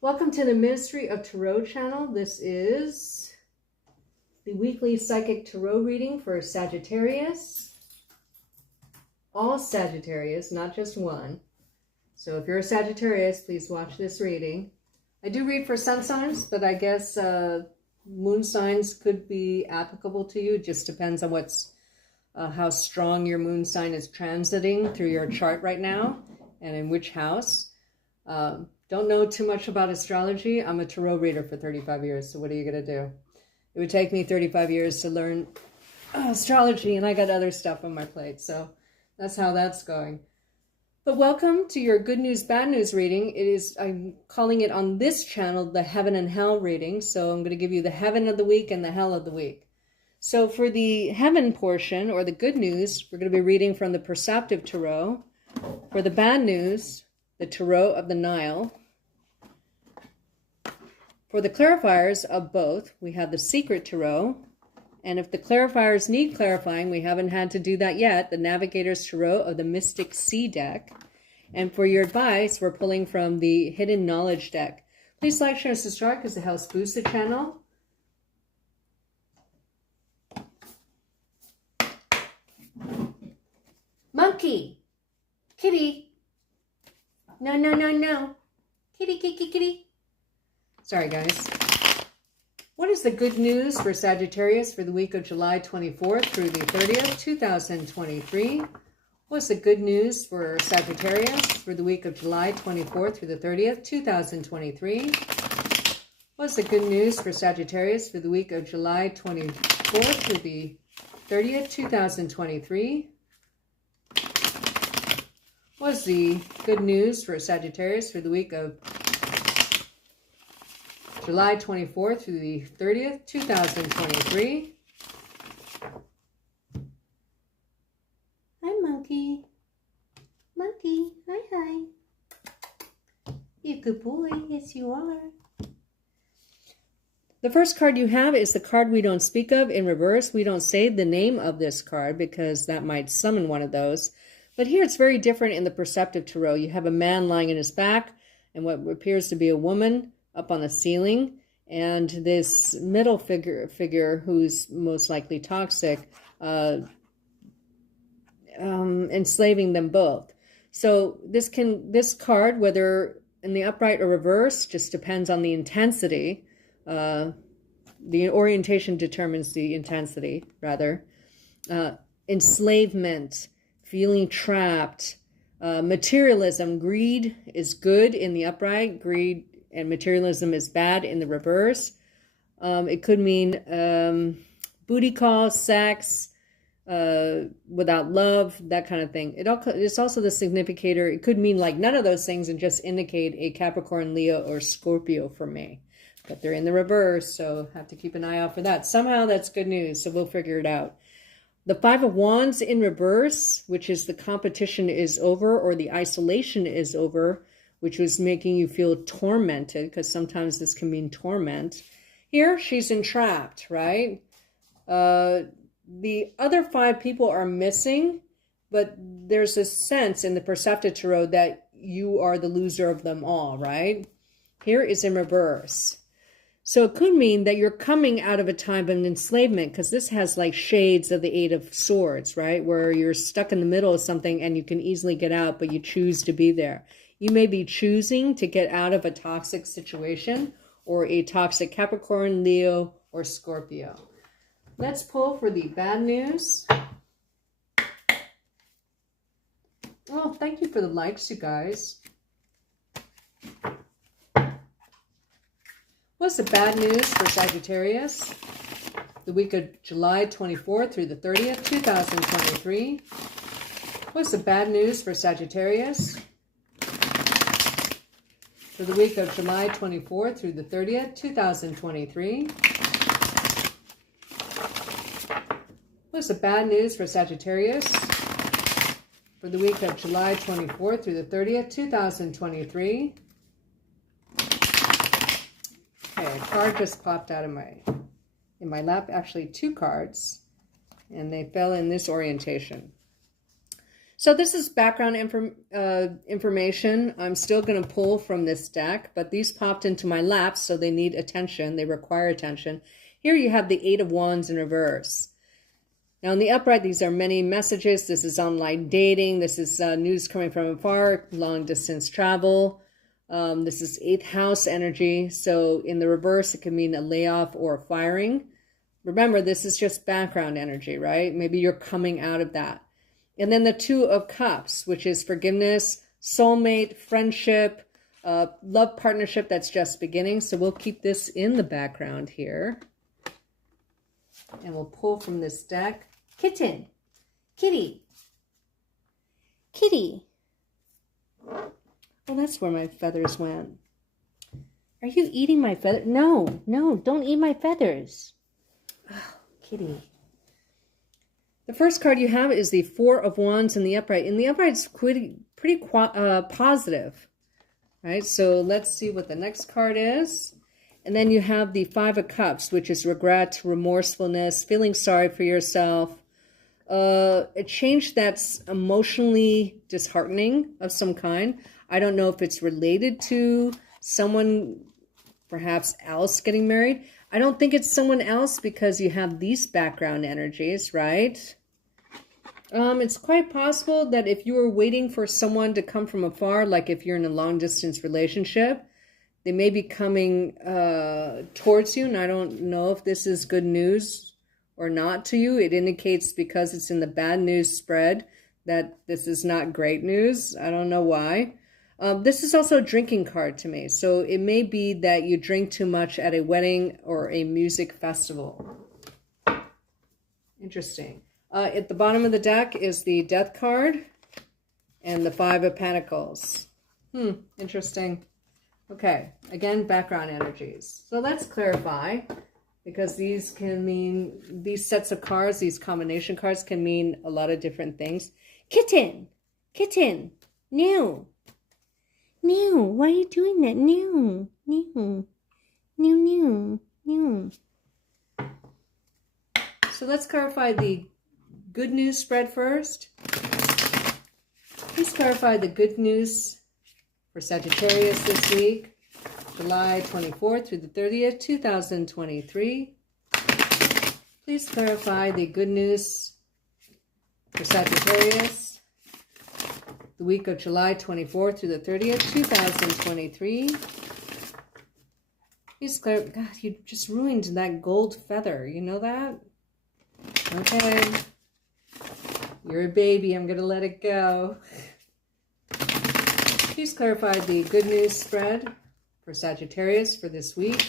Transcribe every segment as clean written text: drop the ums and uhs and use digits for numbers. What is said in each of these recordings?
Welcome to the Ministry of Tarot channel. This is the weekly psychic tarot reading for Sagittarius. All Sagittarius, not just one. So if you're a Sagittarius, please watch this reading. I do read for sun signs, but I guess moon signs could be applicable to you. It just depends on how strong your moon sign is transiting through your chart right now and in which house. Don't know too much about astrology. I'm a tarot reader for 35 years, so what are you going to do? It would take me 35 years to learn astrology, and I got other stuff on my plate, so that's how that's going. But welcome to your good news, bad news reading. I'm calling it on this channel the Heaven and Hell reading, so I'm going to give you the Heaven of the week and the Hell of the week. So for the Heaven portion, or the good news, we're going to be reading from the Perceptive Tarot. For the bad news, the Tarot of the Nile. For the clarifiers of both, we have the Secret Tarot. And if the clarifiers need clarifying, we haven't had to do that yet, the Navigator's Tarot of the Mystic Sea deck. And for your advice, we're pulling from the Hidden Knowledge deck. Please like, share, and subscribe because it helps boost the channel. Monkey! Kitty! No, no, no, no. Kitty, kitty, kitty. Sorry, guys. What is the good news for Sagittarius for the week of July 24th through the 30th, 2023? What's the good news for Sagittarius for the week of July 24th through the 30th, 2023? What's the good news for Sagittarius for the week of July 24th through the 30th, 2023? What's the good news for Sagittarius for the week of July 24th through the 30th, 2023? Hi, Monkey. Monkey, hi, hi. You good boy. Yes, you are. The first card you have is the card we don't speak of in reverse. We don't say the name of this card because that might summon one of those. But here it's very different in the Perceptive Tarot. You have a man lying on his back and what appears to be a woman up on the ceiling. And this middle figure who's most likely toxic, enslaving them both. So this card, whether in the upright or reverse, just depends on the intensity. The orientation determines the intensity, rather. Enslavement, feeling trapped, materialism, greed is good in the upright, greed and materialism is bad in the reverse. It could mean booty call, sex, without love, that kind of thing. It's also the significator. It could mean like none of those things and just indicate a Capricorn, Leo, or Scorpio for me. But they're in the reverse, so have to keep an eye out for that. Somehow that's good news, so we'll figure it out. The Five of Wands in reverse, which is the competition is over or the isolation is over, which was making you feel tormented, because sometimes this can mean torment. Here, she's entrapped, right? The other five people are missing, but there's a sense in the Perceptive Tarot that you are the loser of them all, right? Here is in reverse. So it could mean that you're coming out of a time of enslavement, because this has like shades of the Eight of Swords, right? Where you're stuck in the middle of something and you can easily get out, but you choose to be there. You may be choosing to get out of a toxic situation or a toxic Capricorn, Leo, or Scorpio. Let's pull for the bad news. Oh, thank you for the likes, you guys. What's the bad news for Sagittarius? The week of July 24th through the 30th, 2023. What's the bad news for Sagittarius? For the week of July 24th through the 30th, 2023. What's the bad news for Sagittarius? For the week of July 24th through the 30th, 2023. Okay, a card just popped out of my lap. Actually, two cards, and they fell in this orientation. So this is background information. I'm still going to pull from this deck, but these popped into my lap, so they need attention. They require attention. Here you have the Eight of Wands in reverse. Now in the upright, these are many messages. This is online dating. This is news coming from afar, long distance travel. This is 8th house energy. So in the reverse, it can mean a layoff or a firing. Remember, this is just background energy, right? Maybe you're coming out of that. And then the Two of Cups, which is forgiveness, soulmate, friendship, love partnership that's just beginning. So we'll keep this in the background here. And we'll pull from this deck. Kitten, kitty, kitty. Oh, that's where my feathers went. Are you eating my feathers? No, no, don't eat my feathers. Oh, kitty. The first card you have is the Four of Wands in the upright. In the upright, it's pretty positive, right? So let's see what the next card is. And then you have the Five of Cups, which is regret, remorsefulness, feeling sorry for yourself. A change that's emotionally disheartening of some kind. I don't know if it's related to someone perhaps else getting married. I don't think it's someone else because you have these background energies, right? It's quite possible that if you were waiting for someone to come from afar, like if you're in a long distance relationship, they may be coming towards you. And I don't know if this is good news or not to you. It indicates, because it's in the bad news spread, that this is not great news. I don't know why. This is also a drinking card to me. So it may be that you drink too much at a wedding or a music festival. Interesting. At the bottom of the deck is the Death card and the Five of Pentacles. Interesting. Okay, again, background energies. So let's clarify, because these can mean, these sets of cards, these combination cards can mean a lot of different things. Kitten, kitten, no. No, why are you doing that? No, no, no, no, no. So let's clarify the good news spread first. Please clarify the good news for Sagittarius this week, July 24th through the 30th, 2023. Please clarify the good news for Sagittarius, the week of July 24th through the 30th, 2023. Please clarify. God, you just ruined that gold feather. You know that? Okay. You're a baby. I'm going to let it go. Please clarify the good news spread for Sagittarius for this week,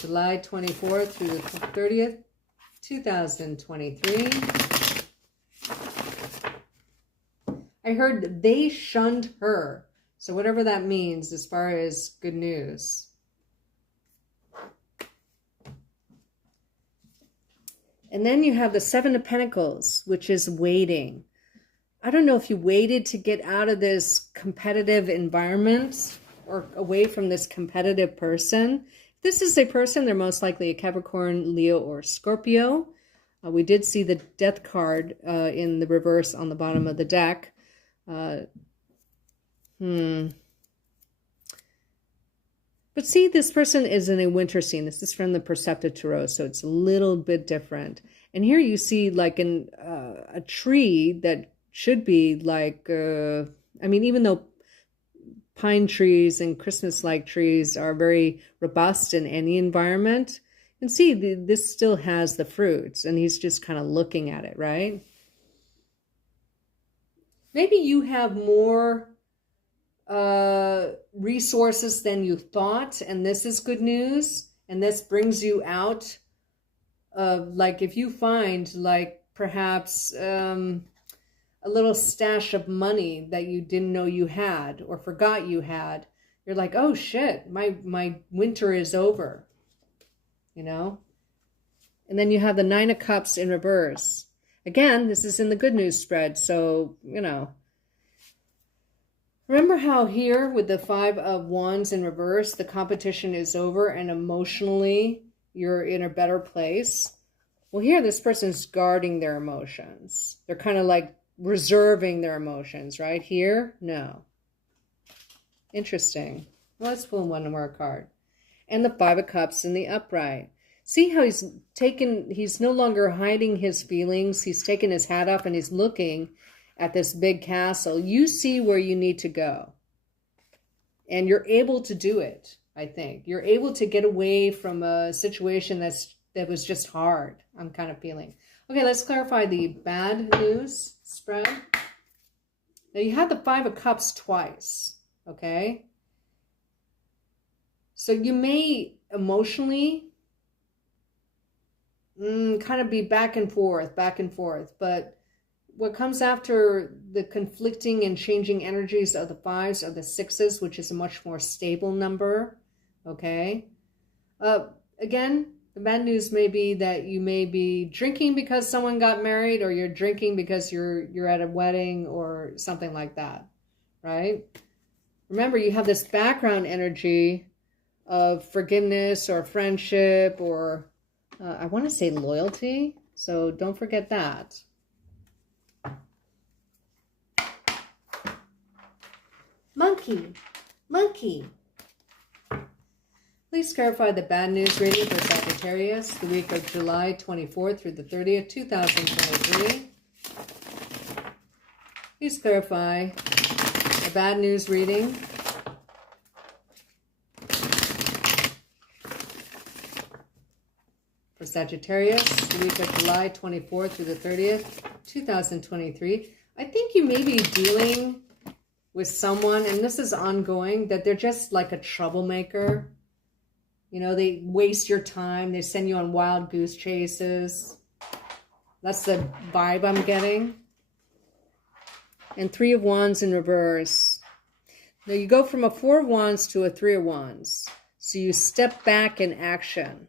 July 24th through the 30th, 2023. I heard they shunned her. So whatever that means as far as good news. And then you have the Seven of Pentacles, which is waiting. I don't know if you waited to get out of this competitive environment or away from this competitive person. If this is a person, they're most likely a Capricorn, Leo, or Scorpio. We did see the Death card in the reverse on the bottom of the deck. But see, this person is in a winter scene. This is from the Perceptive Tarot, so it's a little bit different. And here you see like a tree that should be like, I mean, even though pine trees and Christmas-like trees are very robust in any environment, you can see this still has the fruits, and he's just kind of looking at it, right? Maybe you have more resources than you thought, and this is good news, and this brings you out of, like, if you find like perhaps a little stash of money that you didn't know you had or forgot you had, you're like, oh shit, my winter is over, you know? And then you have the Nine of Cups in reverse. Again, this is in the good news spread, so, you know. Remember how here with the Five of Wands in reverse, the competition is over and emotionally you're in a better place? Well, here this person's guarding their emotions. They're kind of like reserving their emotions, right? Here, no. Interesting. Well, let's pull one more card. And the Five of Cups in the upright. See how he's no longer hiding his feelings. He's taken his hat off and he's looking at this big castle. You see where you need to go. And you're able to do it, I think. You're able to get away from a situation that was just hard, I'm kind of feeling. Okay, let's clarify the bad news spread. Now you have the Five of Cups twice, okay? So you may emotionally kind of be back and forth, but what comes after the conflicting and changing energies of the fives are the sixes, which is a much more stable number, okay? Again, the bad news may be that you may be drinking because someone got married, or you're drinking because you're at a wedding or something like that, right? Remember, you have this background energy of forgiveness or friendship or I want to say loyalty, so don't forget that. Monkey. Please clarify the bad news reading for Sagittarius, the week of July 24th through the 30th, 2023. Please clarify the bad news reading for Sagittarius, the week of July 24th through the 30th, 2023. I think you may be dealing with someone, and this is ongoing, that they're just like a troublemaker. You know, they waste your time. They send you on wild goose chases. That's the vibe I'm getting. And Three of Wands in reverse. Now you go from a Four of Wands to a Three of Wands. So you step back in action.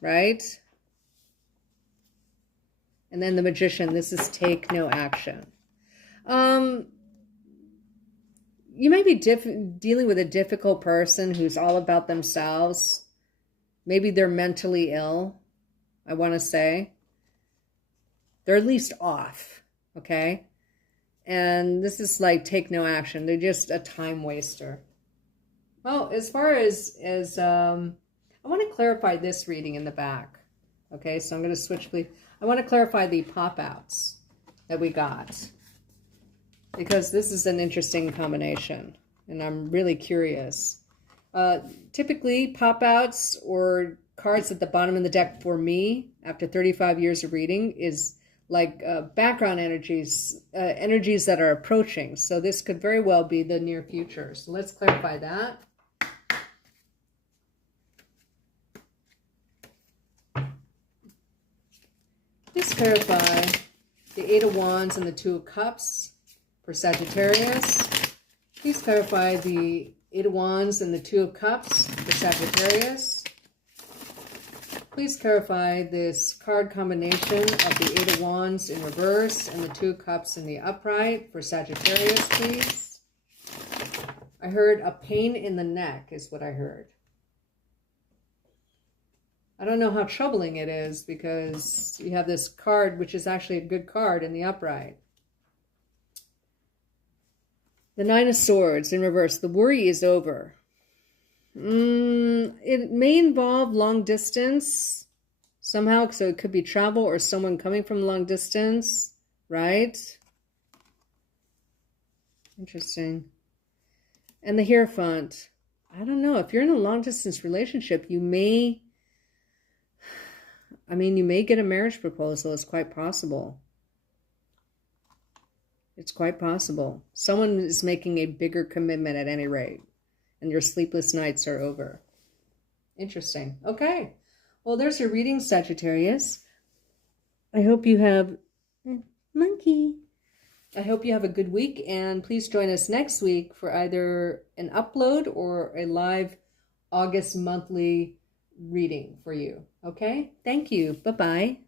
Right? And then the Magician. This is take no action. You may be dealing with a difficult person who's all about themselves. Maybe they're mentally ill, I want to say. They're at least off, okay? And this is like take no action. They're just a time waster. Well, as far as I want to clarify this reading in the back. Okay, so I'm going to switch, please. I want to clarify the pop-outs that we got, because this is an interesting combination, and I'm really curious. Typically, pop-outs or cards at the bottom of the deck for me, after 35 years of reading, is like background energies, energies that are approaching. So this could very well be the near future. So let's clarify that. Please clarify the Eight of Wands and the Two of Cups for Sagittarius. Please clarify the Eight of Wands and the Two of Cups for Sagittarius. Please clarify this card combination of the Eight of Wands in reverse and the Two of Cups in the upright for Sagittarius, please. I heard a pain in the neck is what I heard. I don't know how troubling it is, because you have this card, which is actually a good card, in the upright. The Nine of Swords in reverse. The worry is over. It may involve long distance somehow, so it could be travel or someone coming from long distance, right? Interesting. And the Hierophant. I don't know. If you're in a long distance relationship, you may... you may get a marriage proposal. It's quite possible. It's quite possible. Someone is making a bigger commitment at any rate, and your sleepless nights are over. Interesting. Okay. Well, there's your reading, Sagittarius. I hope you have... Monkey. I hope you have a good week, and please join us next week for either an upload or a live August monthly reading for you. Okay? Thank you. Bye-bye.